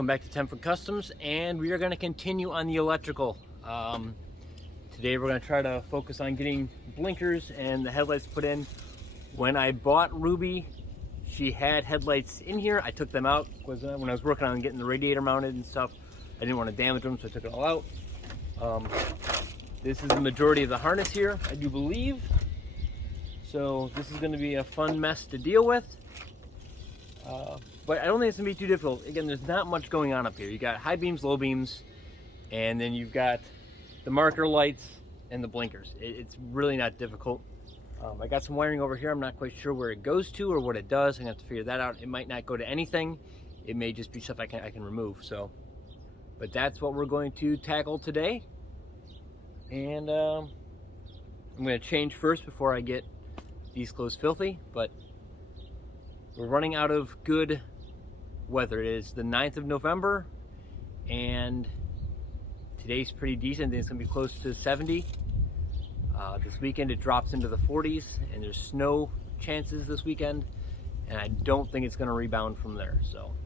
Welcome back to 10 Foot Customs, and we are going to continue on the electrical. Today we're going to try to focus on getting blinkers and the headlights put in. When I bought Ruby, she had headlights in here. I took them out because when I was working on getting the radiator mounted and stuff, I didn't want to damage them, so I took it all out. This is the majority of the harness here, I do believe. So this is going to be a fun mess to deal with. But I don't think it's going to be too difficult. Again, there's not much going on up here. You got high beams, low beams, and then you've got the marker lights and the blinkers. It's really not difficult. I got some wiring over here. I'm not quite sure where it goes to or what it does. I'm going to have to figure that out. It might not go to anything. It may just be stuff I can remove. So, but that's what we're going to tackle today. And I'm going to change first before I get these clothes filthy. But we're running out of good weather. It is the 9th of November, and today's pretty decent. I think it's going to be close to 70. This weekend it drops into the 40s, and there's snow chances this weekend, and I don't think it's going to rebound from there. So,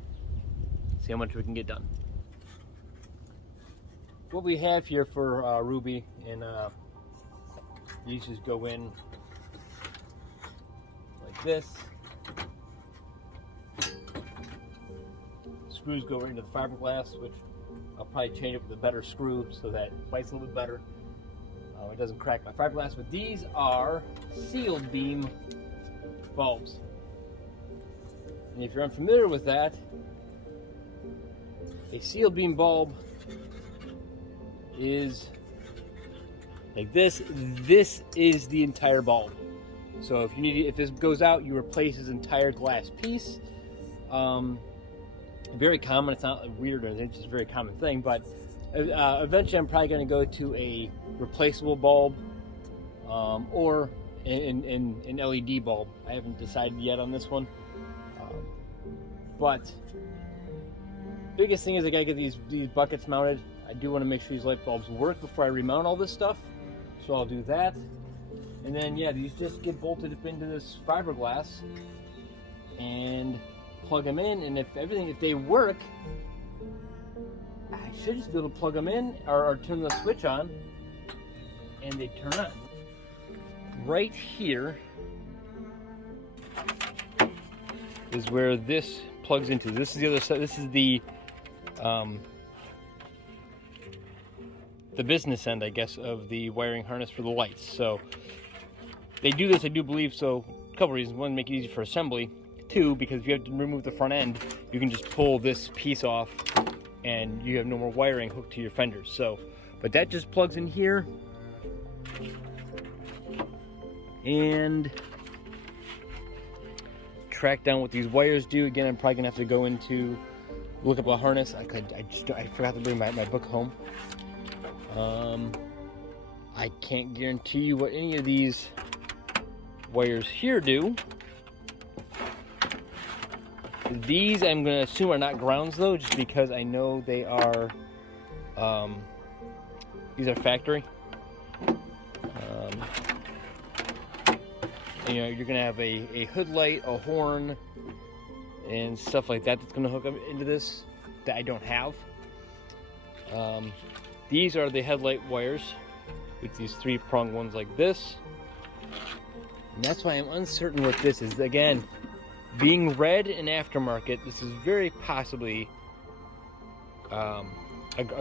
see how much we can get done. What we have here for Ruby, and these just go in like this. Screws go right into the fiberglass, which I'll probably change it with a better screw so that it bites a little bit better. It doesn't crack my fiberglass, but these are sealed beam bulbs. And if you're unfamiliar with that, a sealed beam bulb is like this. This is the entire bulb. So if this goes out, you replace this entire glass piece. Very common. It's not weird or anything, it's just a very common thing. But eventually I'm probably going to go to a replaceable bulb or an LED bulb. I haven't decided yet on this one. But biggest thing is I got to get these buckets mounted. I do want to make sure these light bulbs work before I remount all this stuff. So I'll do that. And then yeah, these just get bolted up into this fiberglass and plug them in, and if they work, I should just be able to plug them in or turn the switch on, and they turn on. Right here is where this plugs into. This is the other side. This is the business end, I guess, of the wiring harness for the lights. So they do this, I do believe, so a couple reasons. One, make it easy for assembly. Two, because if you have to remove the front end, you can just pull this piece off and you have no more wiring hooked to your fenders. So, but that just plugs in here and track down what these wires do. Again, I'm probably gonna have to go into look up a harness. I forgot to bring my book home. I can't guarantee you what any of these wires here do. These I'm going to assume are not grounds though, just because I know they are, these are factory. You know, you're going to have a hood light, a horn, and stuff like that that's going to hook up into this that I don't have. These are the headlight wires with these 3-pronged ones like this. And that's why I'm uncertain what this is. Again, being red and aftermarket, this is very possibly a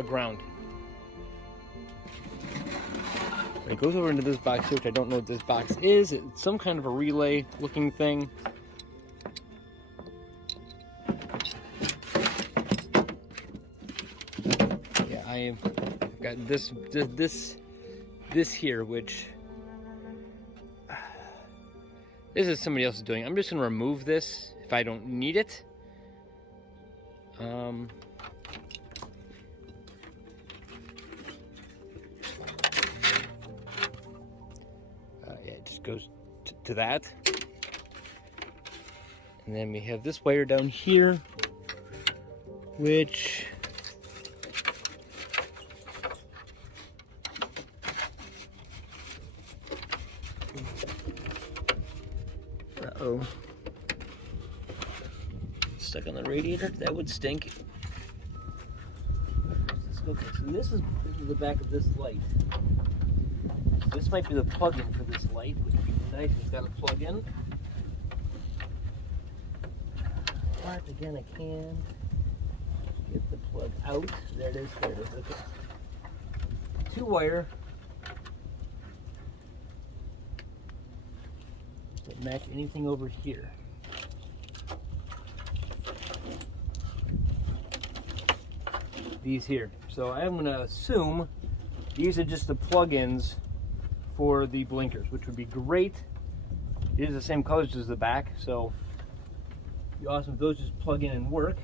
ground. It goes over into this box here, which I don't know what this box is. It's some kind of a relay looking thing. Yeah, I've got this here, which this is somebody else doing. I'm just going to remove this if I don't need it. Yeah, it just goes to that. And then we have this wire down here, which stuck on the radiator. That would stink. Okay, so this is the back of this light. This might be the plug-in for this light, which would be nice. It's got a plug-in. But again, I can get the plug out. There it is. There it is. Okay. 2-wire. Don't match anything over here. These here. So I'm going to assume these are just the plug-ins for the blinkers, which would be great. It is the same colors as the back, so it'd be awesome if those just plug in and work.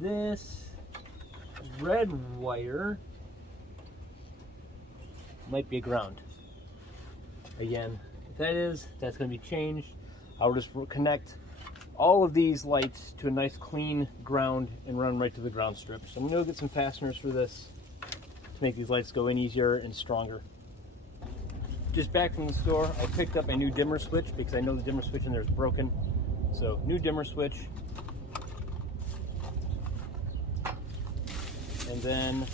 This red wire might be a ground. Again, if that is, that's going to be changed. I'll just connect all of these lights to a nice clean ground and run right to the ground strip. So I'm going to get some fasteners for this to make these lights go in easier and stronger. Just back from the store, I picked up a new dimmer switch because I know the dimmer switch in there is broken. So new dimmer switch. And then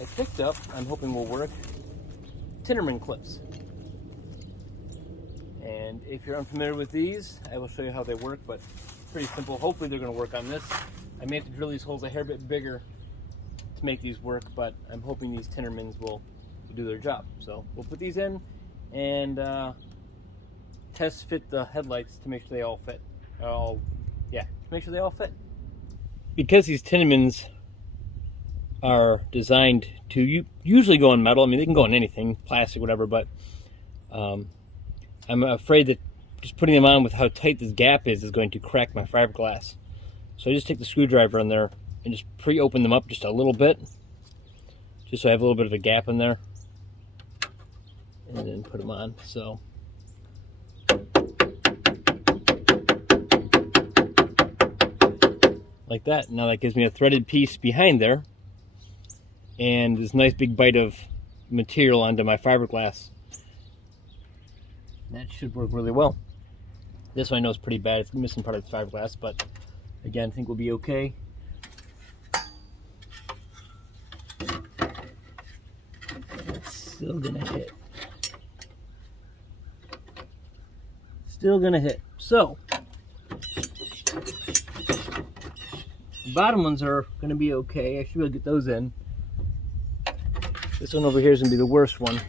I picked up, I'm hoping will work, Tinnerman clips. And if you're unfamiliar with these, I will show you how they work, but pretty simple. Hopefully they're going to work on this. I may have to drill these holes a hair bit bigger to make these work, but I'm hoping these Tinnermans will do their job. So we'll put these in and test fit the headlights to make sure they all fit. To make sure they all fit. Because these Tinnermans are designed to usually go in metal. I mean, they can go in anything, plastic, whatever, but I'm afraid that just putting them on with how tight this gap is going to crack my fiberglass. So I just take the screwdriver in there and just pre-open them up just a little bit, just so I have a little bit of a gap in there, and then put them on. So like that. Now that gives me a threaded piece behind there and this nice big bite of material onto my fiberglass. That should work really well. This one I know is pretty bad. It's missing part of the fiberglass, but again, I think we'll be okay. It's still gonna hit. Still gonna hit. So, the bottom ones are gonna be okay. I should be able to get those in. This one over here is gonna be the worst one.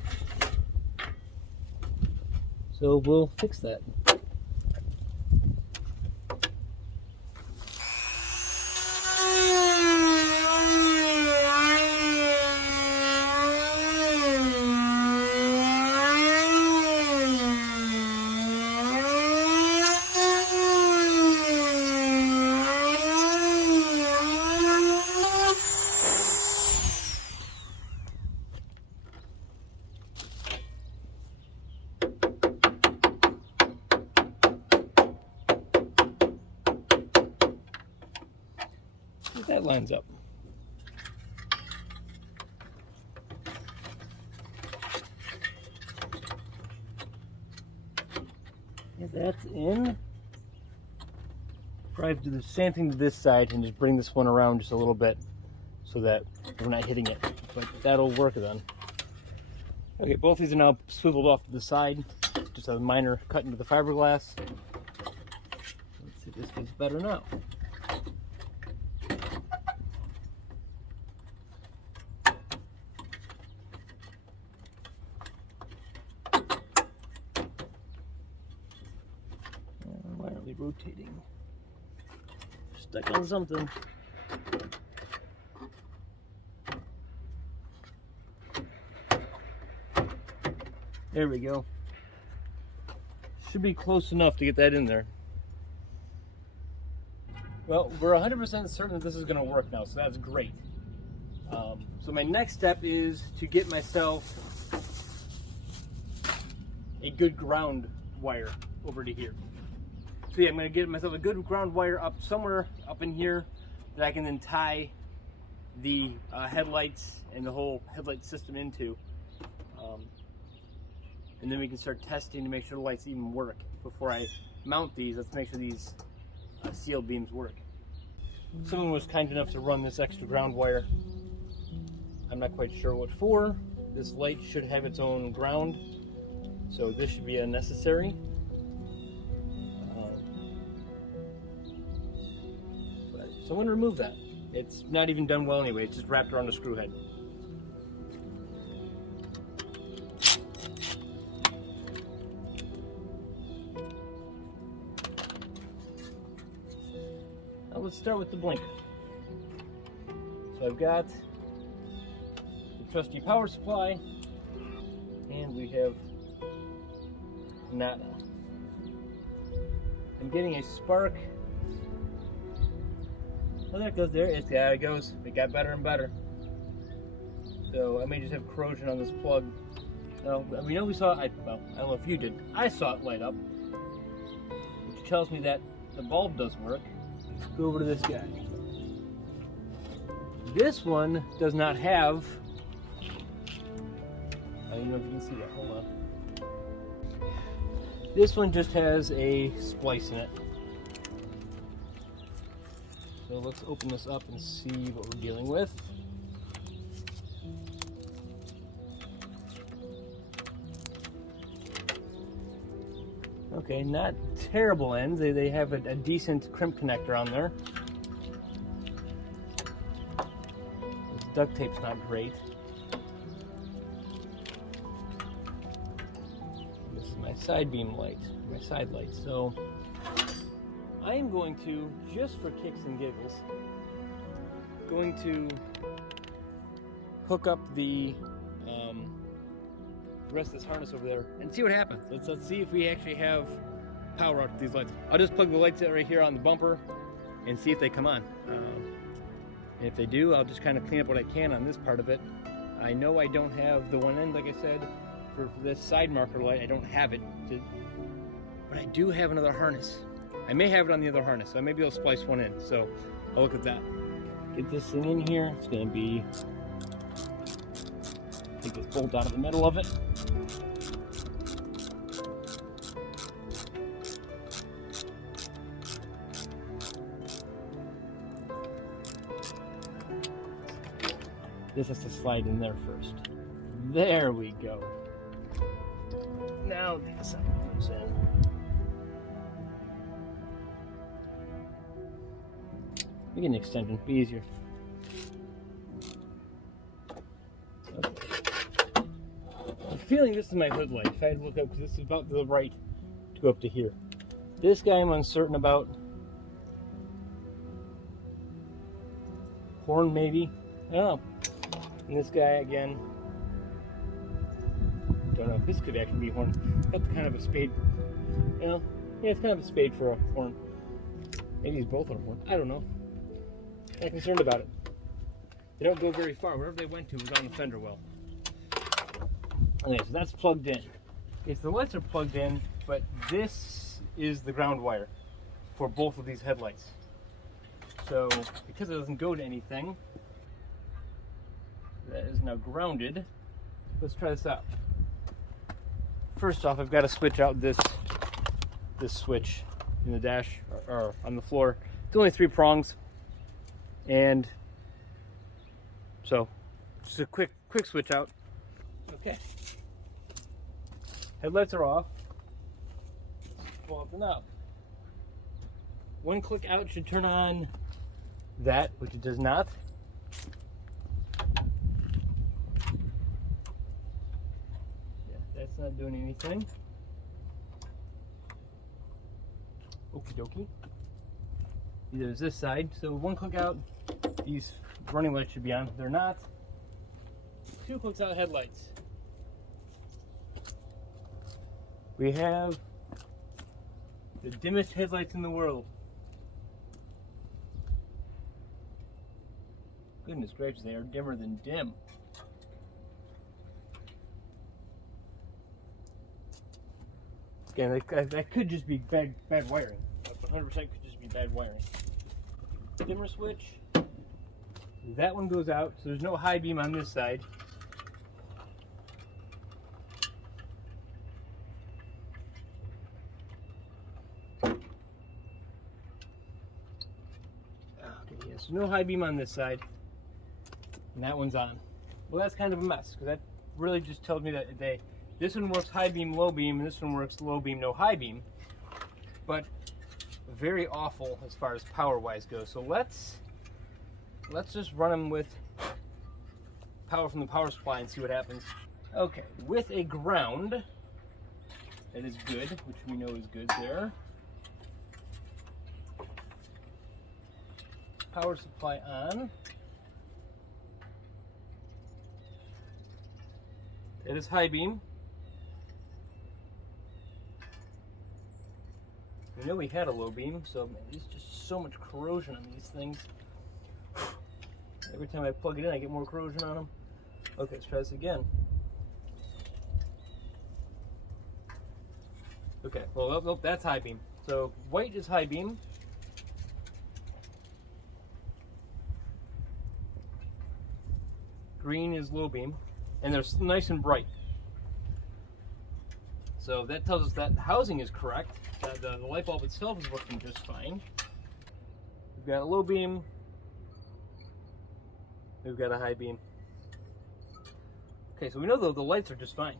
So we'll fix that. That lines up. Yeah, that's in. Probably do the same thing to this side and just bring this one around just a little bit so that we're not hitting it. But that'll work then. Okay, both these are now swiveled off to the side. Just a minor cut into the fiberglass. Let's see if this fits better now. Why aren't we rotating? Stuck on something. There we go. Should be close enough to get that in there. Well, we're 100% certain that this is going to work now, so that's great. So my next step is to get myself a good ground wire over to here. So yeah, I'm going to get myself a good ground wire up somewhere up in here that I can then tie the headlights and the whole headlight system into. And then we can start testing to make sure the lights even work. Before I mount these, let's make sure these seal beams work. Someone was kind enough to run this extra ground wire. I'm not quite sure what for. This light should have its own ground, so this should be unnecessary. So I'm going to remove that. It's not even done well anyway, it's just wrapped around the screw head. Now let's start with the blinker. So I've got the trusty power supply, and we have nada. I'm getting a spark. Oh, there it goes there. There it goes. It got better and better. So I may just have corrosion on this plug. Well, we know we saw it. Well, I don't know if you did. I saw it light up, which tells me that the bulb doesn't work. Let's go over to this guy. This one does not have. I don't know if you can see that. Hold on. This one just has a splice in it. So let's open this up and see what we're dealing with. Okay, not terrible ends. They have a decent crimp connector on there. This duct tape's not great. This is my side beam light, my side light. So I am going to, just for kicks and giggles, going to hook up the rest of this harness over there and see what happens. Let's see if we actually have power out to these lights. I'll just plug the lights in right here on the bumper and see if they come on. And if they do, I'll just kind of clean up what I can on this part of it. I know I don't have the one end, like I said, for this side marker light. I don't have it, but I do have another harness. I may have it on the other harness, so maybe I'll splice one in. So I'll look at that. Get this thing in here. It's going to be, take this bolt out of the middle of it. This has to slide in there first. There we go. Now this goes in. We get an extension, be easier. Okay. I'm feeling this is my hood light. If I had to look up, because this is about to the right to go up to here. This guy I'm uncertain about. Horn maybe? I don't know. And this guy again. Don't know. This could actually be horn. Got the kind of a spade. You know? Yeah, it's kind of a spade for a horn. Maybe these both are horn. I don't know. I'm not concerned about it. They don't go very far. Wherever they went to was on the fender well. Okay, so that's plugged in. Okay, so the lights are plugged in, but this is the ground wire for both of these headlights. So because it doesn't go to anything, that is now grounded. Let's try this out. First off, I've got to switch out this switch in the dash or on the floor. It's only 3 prongs. And so, just a quick switch out. Okay. Headlights are off. Let's pull up the knob. One click out should turn on that, which it does not. Yeah, that's not doing anything. Okie dokie. There's this side. So one click out, these running lights should be on. They're not. 2 clicks out, headlights. We have the dimmest headlights in the world. Goodness gracious, they are dimmer than dim. Again, that could just be bad wiring. 100% could just be bad wiring. Dimmer switch. That one goes out, so there's no high beam on this side. Okay, So no high beam on this side, and that one's on. Well, that's kind of a mess, because that really just tells me that this one works high beam, low beam, and this one works low beam, no high beam. But very awful as far as power-wise goes. So let's just run them with power from the power supply and see what happens. Okay, with a ground, that is good, which we know is good there. Power supply on. It is high beam. We know we had a low beam, so there's just so much corrosion on these things. Every time I plug it in, I get more corrosion on them. Okay, let's try this again. Okay, well, nope, that's high beam. So white is high beam. Green is low beam, and they're nice and bright. So that tells us that the housing is correct. The light bulb itself is working just fine. We've got a low beam. We've got a high beam. Okay, so we know the lights are just fine.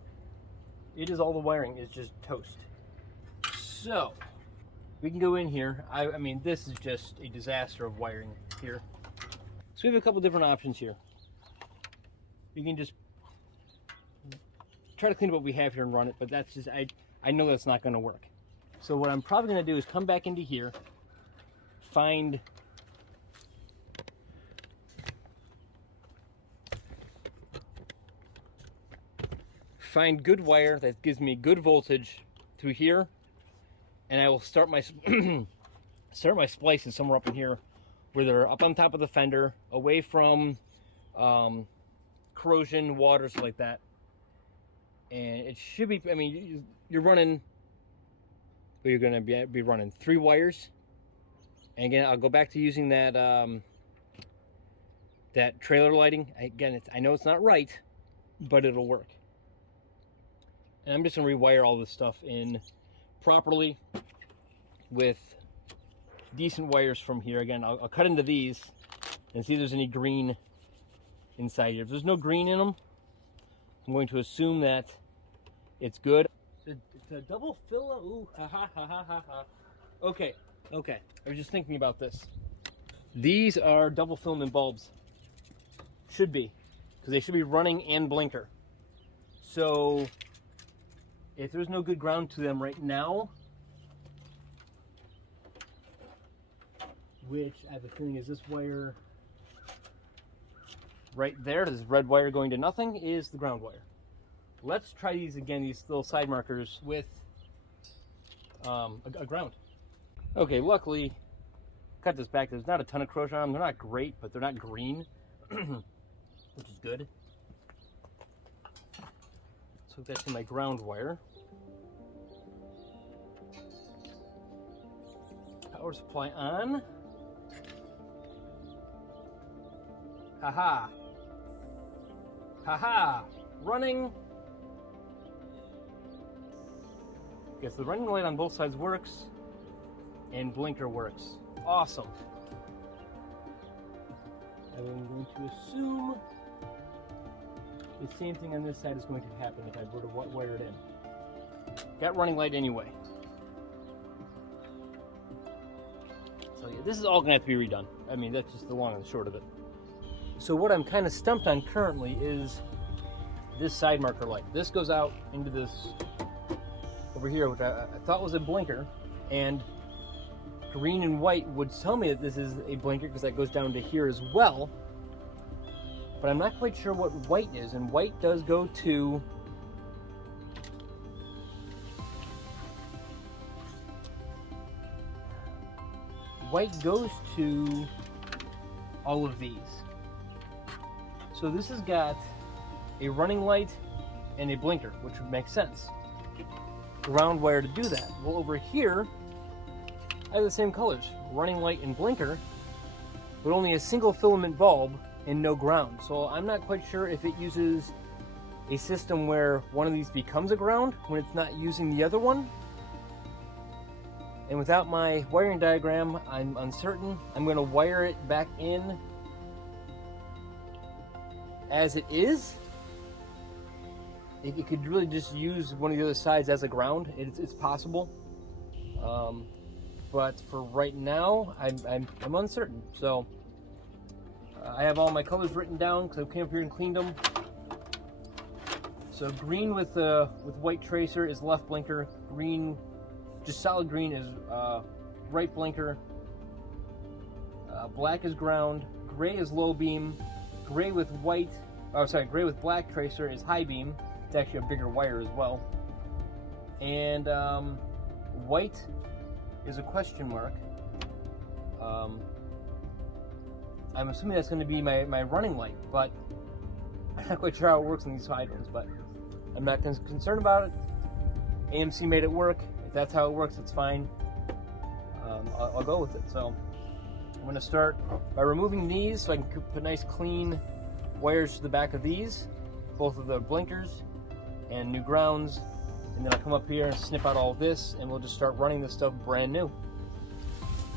It is all the wiring is just toast. So we can go in here. I mean, this is just a disaster of wiring here. So we have a couple different options here. You can just try to clean up what we have here and run it, but that's just, I know that's not going to work. So what I'm probably going to do is come back into here, find good wire that gives me good voltage through here, and I will start my start my splices somewhere up in here where they're up on top of the fender, away from corrosion, waters like that. And it should be, I mean, you're running, you're going to be running 3 wires. And again, I'll go back to using that that trailer lighting. Again, I know it's not right, but it'll work. And I'm just going to rewire all this stuff in properly with decent wires from here. Again, I'll cut into these and see if there's any green inside here. If there's no green in them, I'm going to assume that it's good. It's a double fill. Ooh, ha ha ha ha ha ha. Okay. I was just thinking about this. These are double filament bulbs. Should be, because they should be running and blinker. So if there's no good ground to them right now, which I have a feeling is this wire right there, this red wire going to nothing, is the ground wire. Let's try these again, these little side markers with a ground. Okay, luckily, cut this back. There's not a ton of corrosion on them. They're not great, but they're not green, which is good. Let's hook that to my ground wire. Power supply on. Haha. Haha. Running. Guess the running light on both sides works, and blinker works. Awesome. And I'm going to assume the same thing on this side is going to happen if I were to wire it in. Got running light anyway. So yeah, this is all going to have to be redone. I mean, that's just the long and the short of it. So what I'm kind of stumped on currently is this side marker light. This goes out into this over here, which I thought was a blinker, and green and white would tell me that this is a blinker because that goes down to here as well. But I'm not quite sure what white is, and white does go to all of these. So this has got a running light and a blinker, which would make sense. Ground wire to do that. Well, over here, I have the same colors, running light and blinker, but only a single filament bulb and no ground. So I'm not quite sure if it uses a system where one of these becomes a ground when it's not using the other one, And without my wiring diagram, I'm uncertain. I'm going to wire it back in as it is. It could really just use one of the other sides as a ground. It's possible. But for right now, I'm uncertain. So I have all my colors written down because I came up here and cleaned them. So green with white tracer is left blinker. Green, just solid green, is right blinker. Black is ground. Gray is low beam. Gray with gray with black tracer is high beam. It's actually a bigger wire as well. And white is a question mark. I'm assuming that's going to be my running light, but I'm not quite sure how it works in these hydrants, but I'm not concerned about it. AMC made it work. If that's how it works, it's fine. I'll go with it. So I'm going to start by removing these so I can put nice clean wires to the back of these, both of the blinkers and new grounds, and then I'll come up here and snip out all of this, and we'll just start running this stuff brand new.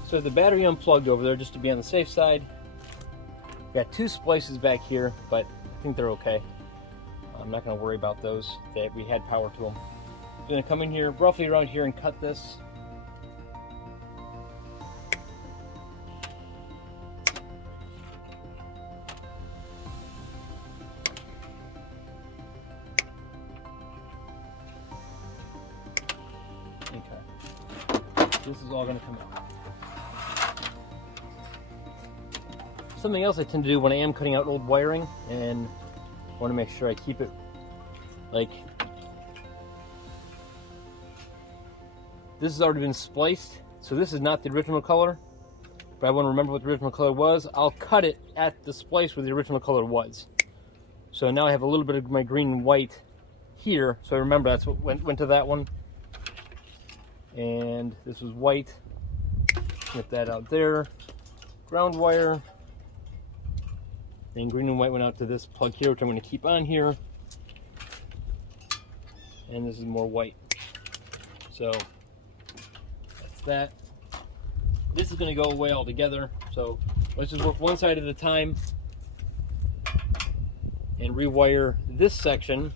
So the battery unplugged over there just to be on the safe side. Got two splices back here, but I think they're okay. I'm not going to worry about those. We had power to them. I'm going to come in here roughly around here and cut this. Okay. This is all going to come out. Something else I tend to do when I am cutting out old wiring, and I want to make sure I keep it like this has already been spliced, so this is not the original color, but I want to remember what the original color was. I'll cut it at the splice where the original color was. So now I have a little bit of my green and white here, so I remember that's what went to that one. And this was white. Get that out there. Ground wire. Then green and white went out to this plug here, which I'm going to keep on here. And this is more white. So that's that. This is going to go away altogether. So let's just work one side at a time and rewire this section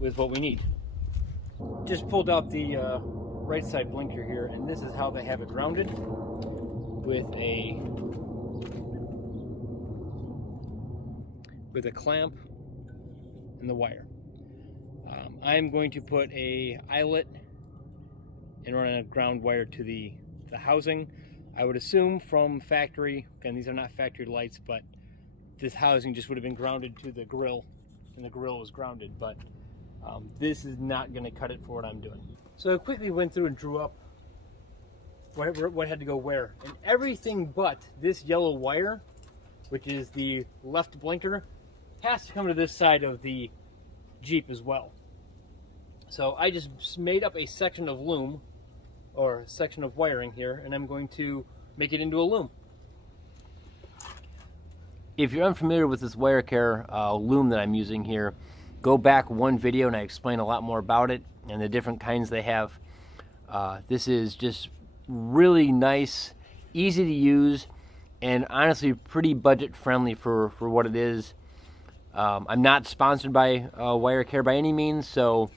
with what we need. Just pulled out the right side blinker here, and this is how they have it grounded with a clamp and the wire. I am going to put a eyelet and run a ground wire to the housing. I would assume from factory, again these are not factory lights, but this housing just would have been grounded to the grill, and the grill was grounded, but this is not going to cut it for what I'm doing. So I quickly went through and drew up what had to go where, and everything but this yellow wire, which is the left blinker, has to come to this side of the Jeep as well. So I just made up a section of loom, or a section of wiring here, and I'm going to make it into a loom. If you're unfamiliar with this wire care loom that I'm using here, go back one video and I explain a lot more about it and the different kinds they have. This is just really nice, easy to use, and honestly pretty budget friendly for what it is. I'm not sponsored by Wire Care by any means, so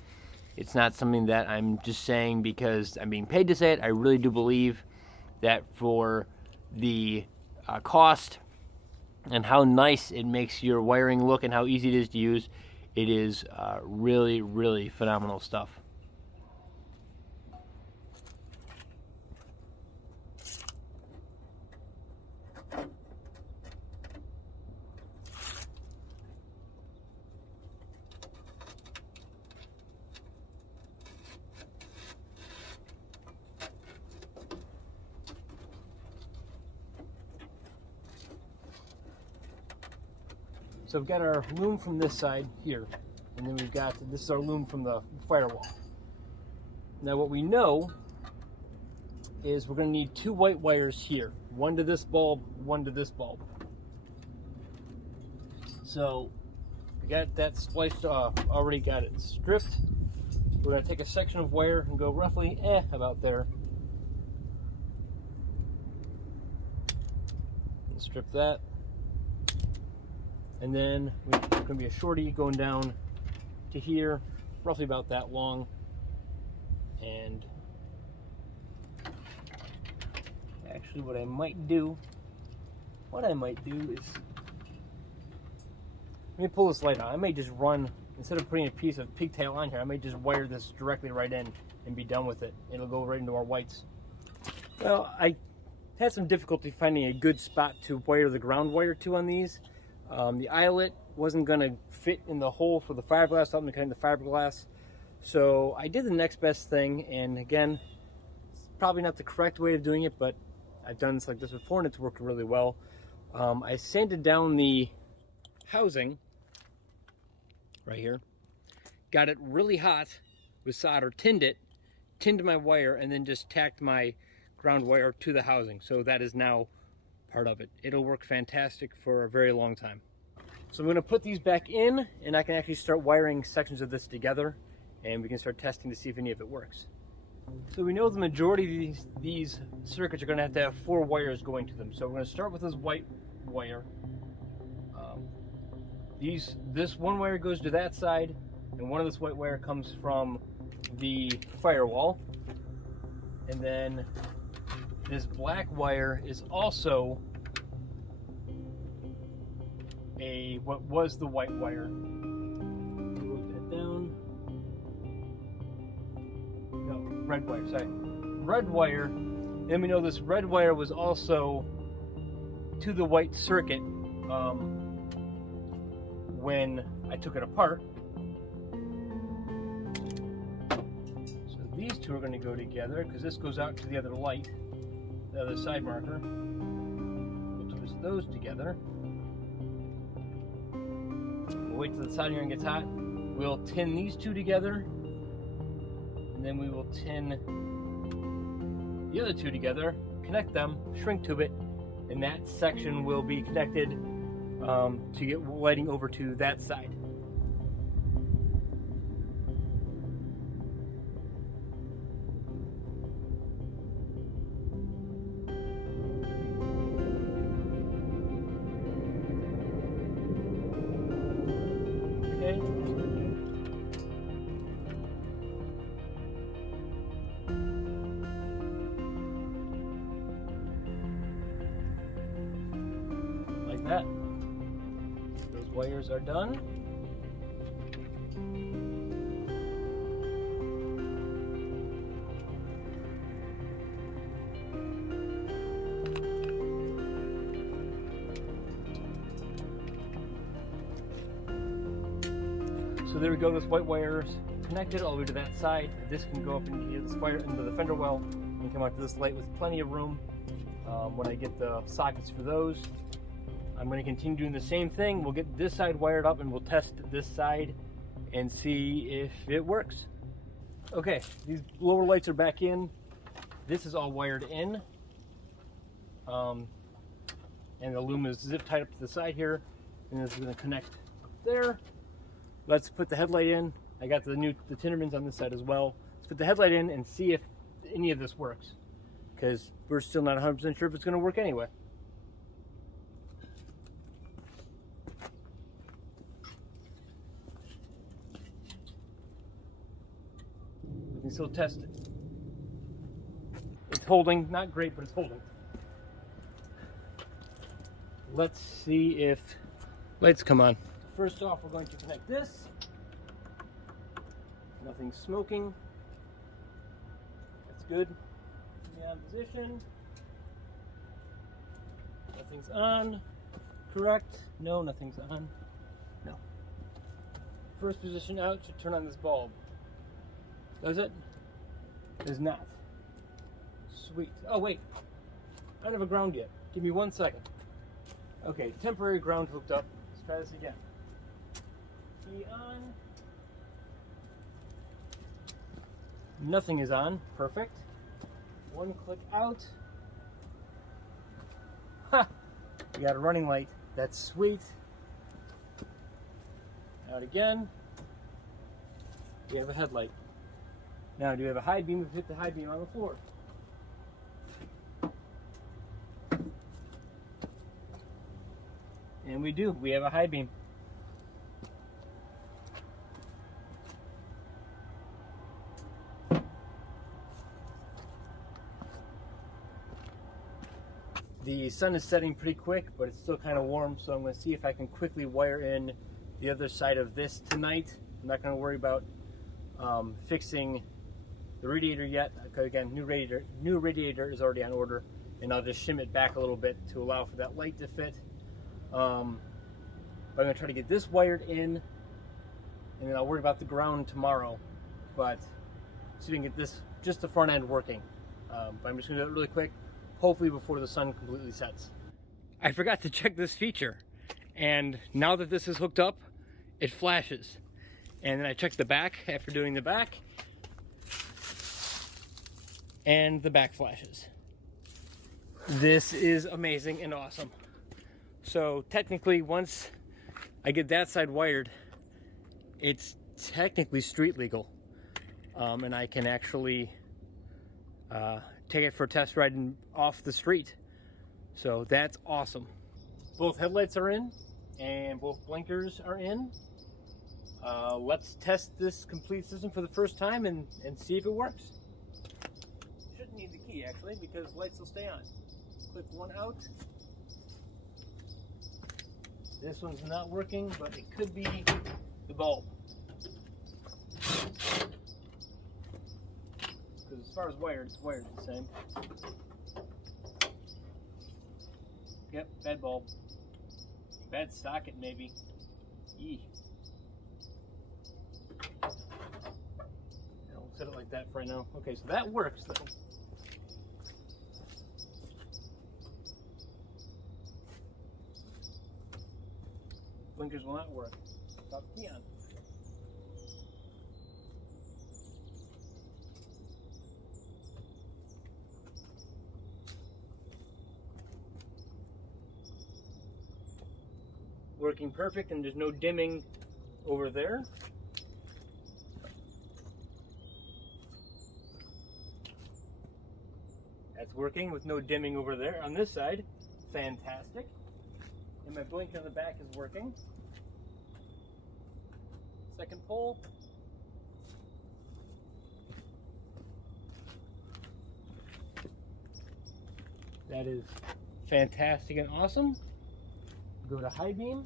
it's not something that I'm just saying because I'm being paid to say it. I really do believe that for the cost and how nice it makes your wiring look and how easy it is to use, it is really, really phenomenal stuff. So we've got our loom from this side here, and then we've got, this is our loom from the firewall. Now what we know is we're going to need two white wires here, one to this bulb, one to this bulb. So we got that spliced off, already got it stripped. We're going to take a section of wire and go roughly about there. And strip that. And then it's going to be a shorty going down to here, roughly about that long. And actually what I might do is, let me pull this light out. I may just run, instead of putting a piece of pigtail on here, I may just wire this directly right in and be done with it. It'll go right into our whites. Well, I had some difficulty finding a good spot to wire the ground wire to on these. The eyelet wasn't going to fit in the hole for the fiberglass, so I'm going to cut in the fiberglass. So I did the next best thing, and again, it's probably not the correct way of doing it, but I've done this like this before and it's worked really well. I sanded down the housing right here, got it really hot with solder, tinned my wire, and then just tacked my ground wire to the housing. So that is now part of it. It'll work fantastic for a very long time. So I'm going to put these back in, and I can actually start wiring sections of this together, and we can start testing to see if any of it works. So we know the majority of these circuits are going to have 4 wires going to them. So we're going to start with this white wire. This one wire goes to that side, and one of this white wire comes from the firewall. And then this black wire is also what was the white wire. Move that down. No, red wire, sorry. Red wire. And we know this red wire was also to the white circuit when I took it apart. So these two are going to go together because this goes out to the other light, the other side marker. We'll twist those together. We'll wait till the soldering gets hot. We'll tin these two together, and then we will tin the other two together, connect them, shrink tube it, and that section will be connected to get lighting over to that side. Okay. Like that. Those wires are done. So there we go, this white wire's connected all the way to that side. This can go up into this wire into the fender well and come out to this light with plenty of room. When I get the sockets for those, I'm going to continue doing the same thing. We'll get this side wired up and we'll test this side and see if it works. Okay, these lower lights are back in. This is all wired in. And the loom is zip tied up to the side here. And this is going to connect up there. Let's put the headlight in. I got the Tindermans on this side as well. Let's put the headlight in and see if any of this works, because we're still not 100% sure if it's going to work anyway. We can still test it. It's holding, not great, but it's holding. Let's see if lights come on. First off, we're going to connect this. Nothing's smoking. That's good. On position. Nothing's on. Correct. No, nothing's on. No. First position out should turn on this bulb. Does it? It does not. Sweet. Oh, wait. I don't have a ground yet. Give me 1 second. Okay, temporary ground hooked up. Let's try this again. Key on. Nothing is on. Perfect. 1 click out. Ha! We got a running light. That's sweet. Out again. We have a headlight. Now, do we have a high beam? We've hit the high beam on the floor. And we do. We have a high beam. The sun is setting pretty quick, but it's still kind of warm, so I'm going to see if I can quickly wire in the other side of this tonight. I'm not going to worry about fixing the radiator yet, because again, new radiator is already on order, and I'll just shim it back a little bit to allow for that light to fit. But I'm going to try to get this wired in, and then I'll worry about the ground tomorrow, but see if we can get this, just the front end working. But I'm just going to do it really quick, hopefully before the sun completely sets. I forgot to check this feature, and now that this is hooked up, it flashes. And then I checked the back after doing the back, and the back flashes. This is amazing and awesome. So technically, once I get that side wired, it's technically street legal, and I can actually take it for a test ride off the street. So that's awesome. Both headlights are in and both blinkers are in. Let's test this complete system for the first time and see if it works. Shouldn't need the key actually, because lights will stay on. Click one out. This one's not working, but it could be the bulb. Because as far as wired, it's wired the same. Yep, bad bulb. Bad socket maybe. Eee. I'll set it like that for right now. Okay, so that works though. Blinkers will not work. Stop the key on. Working perfect, and there's no dimming over there. That's working with no dimming over there. On this side, fantastic. And my blinker on the back is working. Second pole. That is fantastic and awesome. Go to high beam.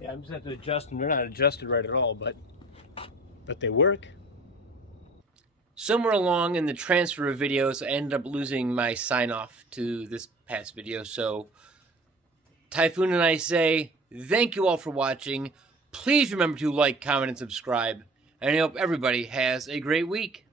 Yeah, I'm just going to have to adjust them. They're not adjusted right at all, but they work. Somewhere along in the transfer of videos, I ended up losing my sign-off to this past video. So, Typhoon and I say thank you all for watching. Please remember to like, comment, and subscribe. And I hope everybody has a great week.